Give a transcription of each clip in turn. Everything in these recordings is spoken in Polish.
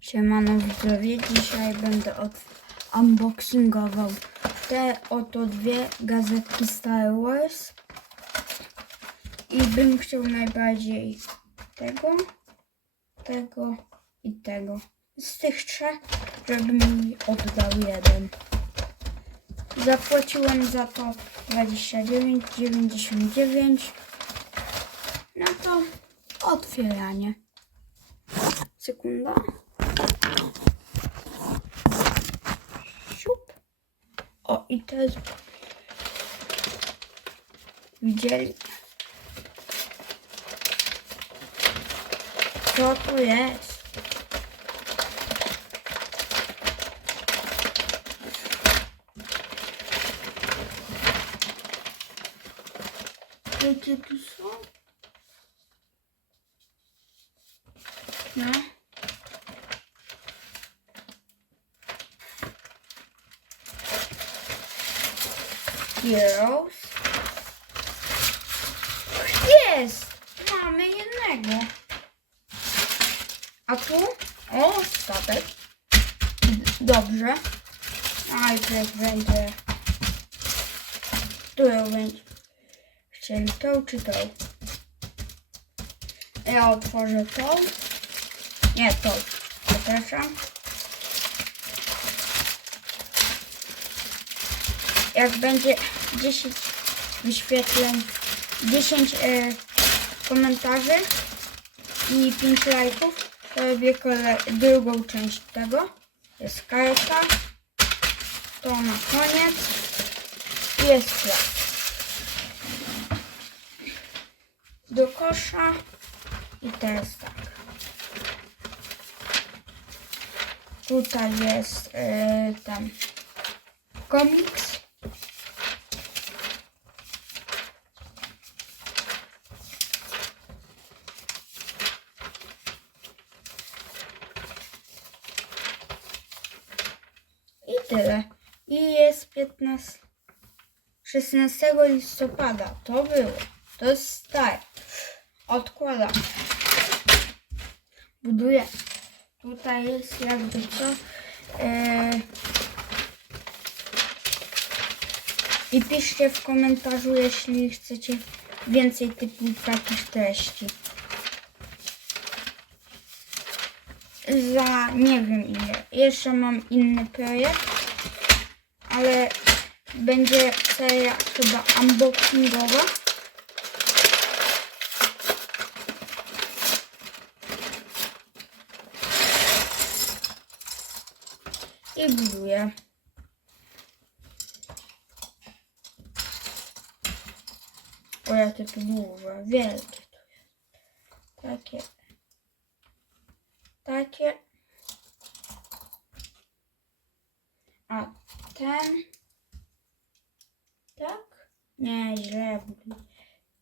Siemano widzowie, dzisiaj będę od unboxingował te oto dwie gazetki Star Wars i bym chciał najbardziej tego, tego i tego. Z tych trzech, żeby mi oddał jeden. Zapłaciłem za to 29,99 no to otwieranie. Sekunda. Siup. O, i jest... Widzieli? Co to jest? Jakie tu są? No. Heroes. Jest! Mamy jednego. A tu? O, statek. Dobrze. Najpierw będzie... Którą będzie? Chcieli tą czy tą? Ja otworzę tą. Nie, tą. Przepraszam. Jak będzie 10 wyświetleń, 10 e, komentarzy i 5 lajków, to robię drugą część tego. Jest karta. To na koniec. I jest flag. Do kosza. I teraz tak. Tutaj jest e, ten komiks. I tyle. I jest 15, 16 listopada. To było. To jest start. Odkładam. Buduję. Tutaj jest jakby co. E, I piszcie w komentarzu, jeśli chcecie więcej typu takich treści. Za nie wiem ile. Jeszcze mam inny projekt, ale będzie seria chyba unboxingowa. I buduję. O jakie to duże, wielkie to jest. Takie. Takie. A ten. Tak? Nie, źle.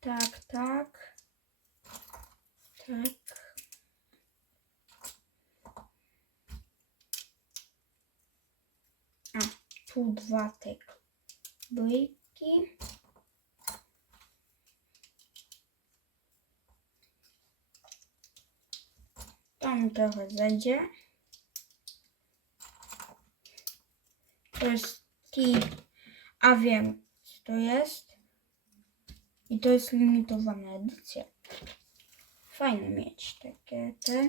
Tak, tak. Tak. A, tu dwa te bryki. Tam trochę zejdzie. To jest T. A wiem, co to jest. I to jest limitowana edycja. Fajne mieć takie te.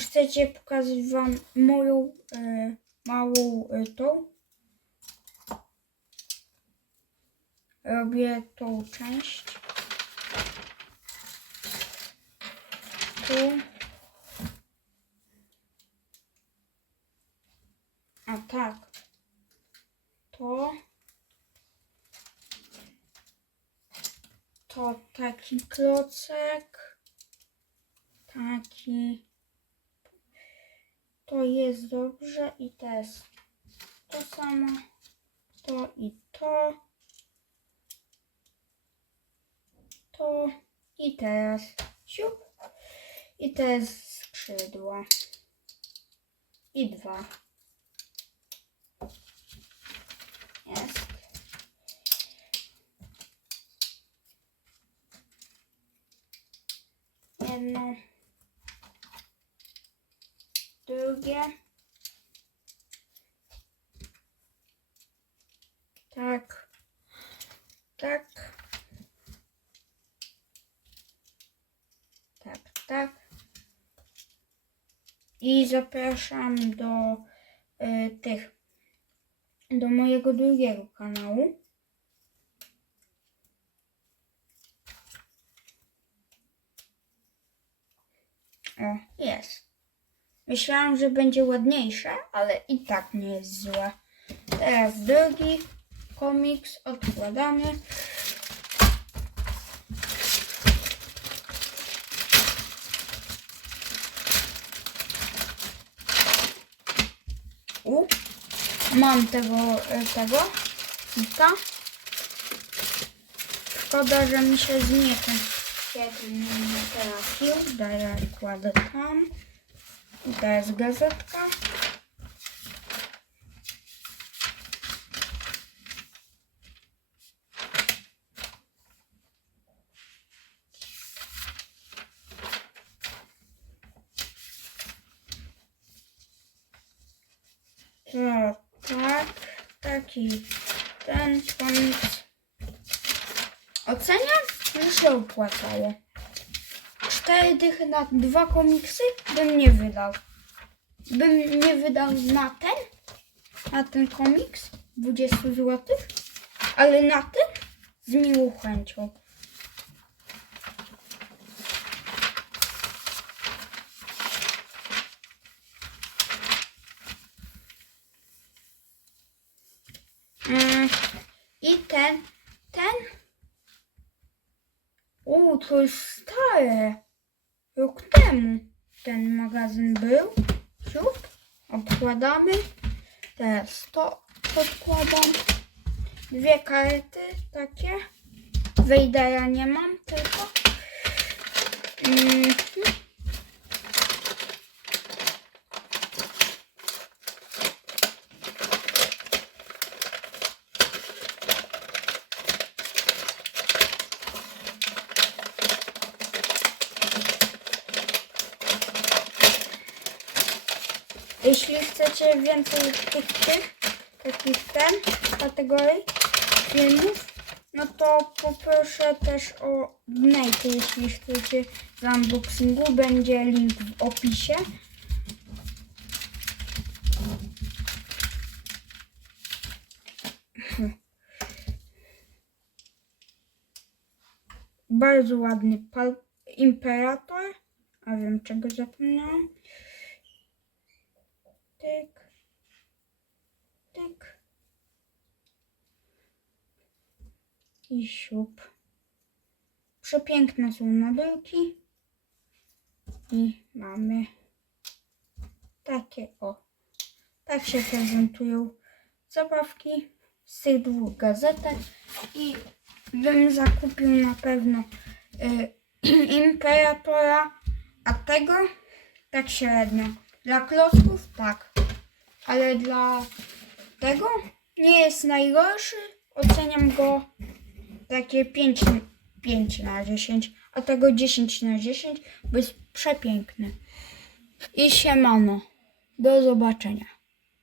Chcecie pokazać wam moją e, małą e, tą? Robię tą część. Tu. A tak. To. To taki klocek. Taki. To jest dobrze i jest to samo. To i to. To i teraz siup. I jest skrzydła. I dwa. Jest. Jedno. Drugie. Tak. Tak. Tak, tak. I zapraszam do y, tych, do mojego drugiego kanału. Jest. Myślałam, że będzie ładniejsze, ale i tak nie jest złe. Teraz drugi komiks odkładamy. U, mam tego, e, tego. Szkoda, że mi się z nie trafił. Daję kładę tam. To jest gazetka. To tak, taki ten komiks. Oceniam, że się opłacało. Cztery dychy na dwa komiksy bym nie wydał. Bym nie wydał na ten, na ten komiks 20 zł, ale na ten z miłą chęcią. Mm, I ten, ten. O, to jest stare. Rok temu ten magazyn był. Siup, odkładamy. Teraz to odkładam. Dwie karty takie. Wejdera nie mam tylko. Mm, Jeśli chcecie więcej tych, tych takich ten kategorii filmów, no to poproszę też o donate, jeśli chcecie z unboxingu. Będzie link w opisie. Bardzo ładny imperator. A wiem czego zapomniałam. I siup. Przepiękne są nabyłki. I mamy takie o. Tak się prezentują zabawki z tych dwóch gazetek. I bym zakupił na pewno y, Imperatora, a tego tak średnio. Dla klocków tak, ale dla tego nie jest najgorszy. Oceniam go takie 5, 5 na 10, a tego 10 na 10, bo jest przepiękny. I siemano. Do zobaczenia.